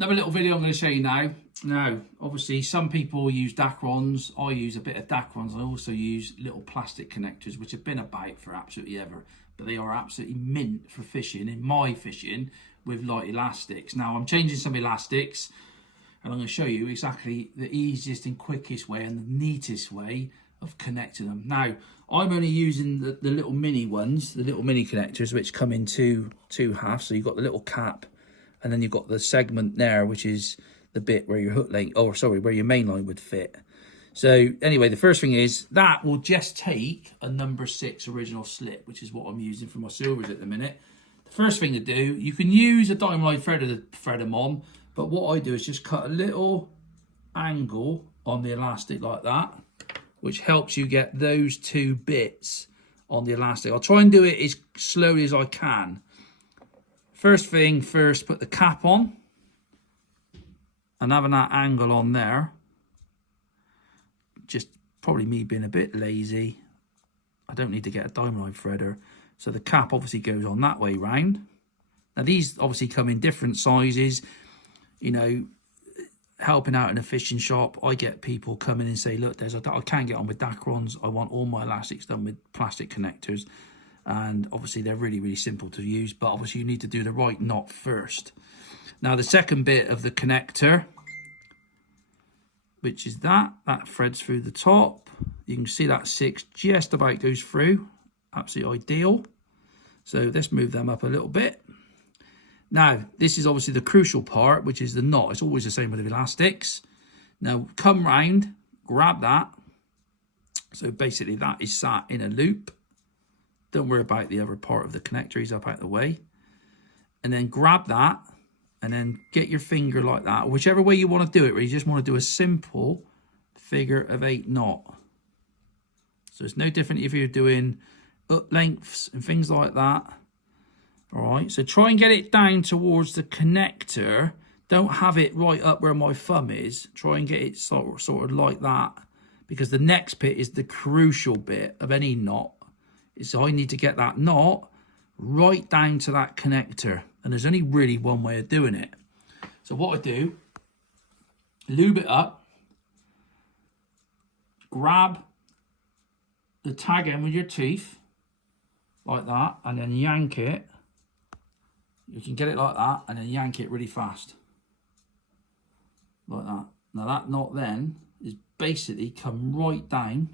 Another little video I'm going to show you now. Now, obviously, some people use Dacrons. I use a bit of Dacrons. I also use little plastic connectors, which have been about for absolutely ever. But they are absolutely mint for fishing, in my fishing, with light elastics. Now, I'm changing some elastics, and I'm going to show you exactly the easiest and quickest way and the neatest way of connecting them. Now, I'm only using the little mini ones, the little mini connectors, which come in two halves. So you've got the little cap, and then you've got the segment there, which is the bit where your hook length, or sorry, where your main line would fit. So anyway, the first thing is that will just take a number 6 original slip, which is what I'm using for my silvers at the minute. The first thing to do, you can use a diamond line threader to thread them on, but what I do is just cut a little angle on the elastic like that, which helps you get those 2 bits on the elastic. I'll try and do it as slowly as I can. First thing first, put the cap on, and having that angle on there, just probably me being a bit lazy, I don't need to get a diamond line threader, so the cap obviously goes on that way round. Now these obviously come in different sizes. You know, helping out in a fishing shop, I get people coming and say, look, I can't get on with Dacrons, I want all my elastics done with plastic connectors. And obviously they're really, really simple to use, but obviously you need to do the right knot first. Now the second bit of the connector, which is that threads through the top. You can see that 6 just about goes through, absolutely ideal. So let's move them up a little bit. Now, this is obviously the crucial part, which is the knot. It's always the same with the elastics. Now, come round, grab that. So basically that is sat in a loop. Don't worry about the other part of the connector, he's up out the way. And then grab that, and then get your finger like that. Whichever way you want to do it, where you just want to do a simple figure of 8 knot. So it's no different if you're doing up lengths and things like that. All right, so try and get it down towards the connector. Don't have it right up where my thumb is. Try and get it sort of like that, because the next bit is the crucial bit of any knot. So I need to get that knot right down to that connector. And there's only really one way of doing it. So what I do, lube it up, grab the tag end with your teeth, like that, and then yank it. You can get it like that, and then yank it really fast. Like that. Now that knot then is basically come right down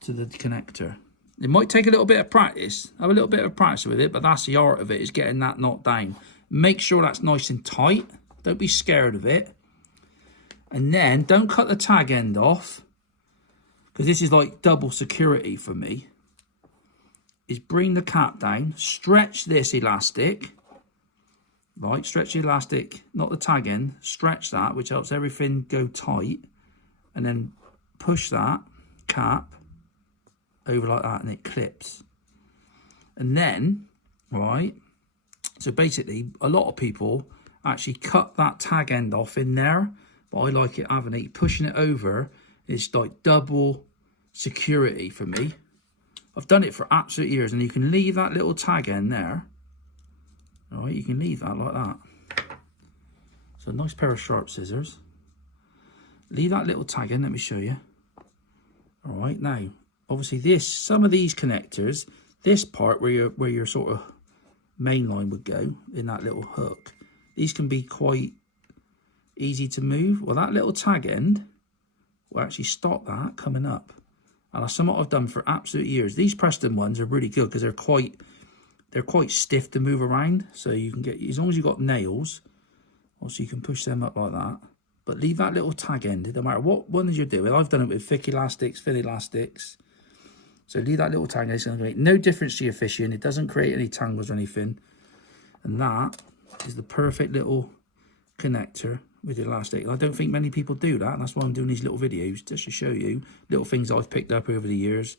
to the connector. It might take a little bit of practice. Have a little bit of practice with it, but that's the art of it, is getting that knot down. Make sure that's nice and tight. Don't be scared of it. And then don't cut the tag end off, because this is like double security for me. Is bring the cap down, stretch this elastic, right? Stretch the elastic, not the tag end, stretch that, which helps everything go tight, and then push that cap over like that, and it clips. And then, right, so basically a lot of people actually cut that tag end off in there, but I like it having it, pushing it over. It's like double security for me. I've done it for absolute years, and you can leave that little tag end there. All right, you can leave that like that. So a nice pair of sharp scissors. Leave that little tag end, let me show you. All right, now, obviously some of these connectors, this part where your sort of main line would go in that little hook, these can be quite easy to move. Well, that little tag end will actually stop that coming up. And that's something I've done for absolute years. These Preston ones are really good because they're quite stiff to move around. So you can get, as long as you've got nails, also you can push them up like that. But leave that little tag end, no matter what ones you're doing. I've done it with thick elastics, thin elastics. So leave that little tag end. It's going to make no difference to your fishing. It doesn't create any tangles or anything. And that is the perfect little connector with the elastic. I don't think many people do that, and that's why I'm doing these little videos, just to show you little things I've picked up over the years,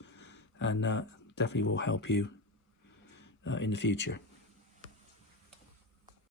and definitely will help you in the future.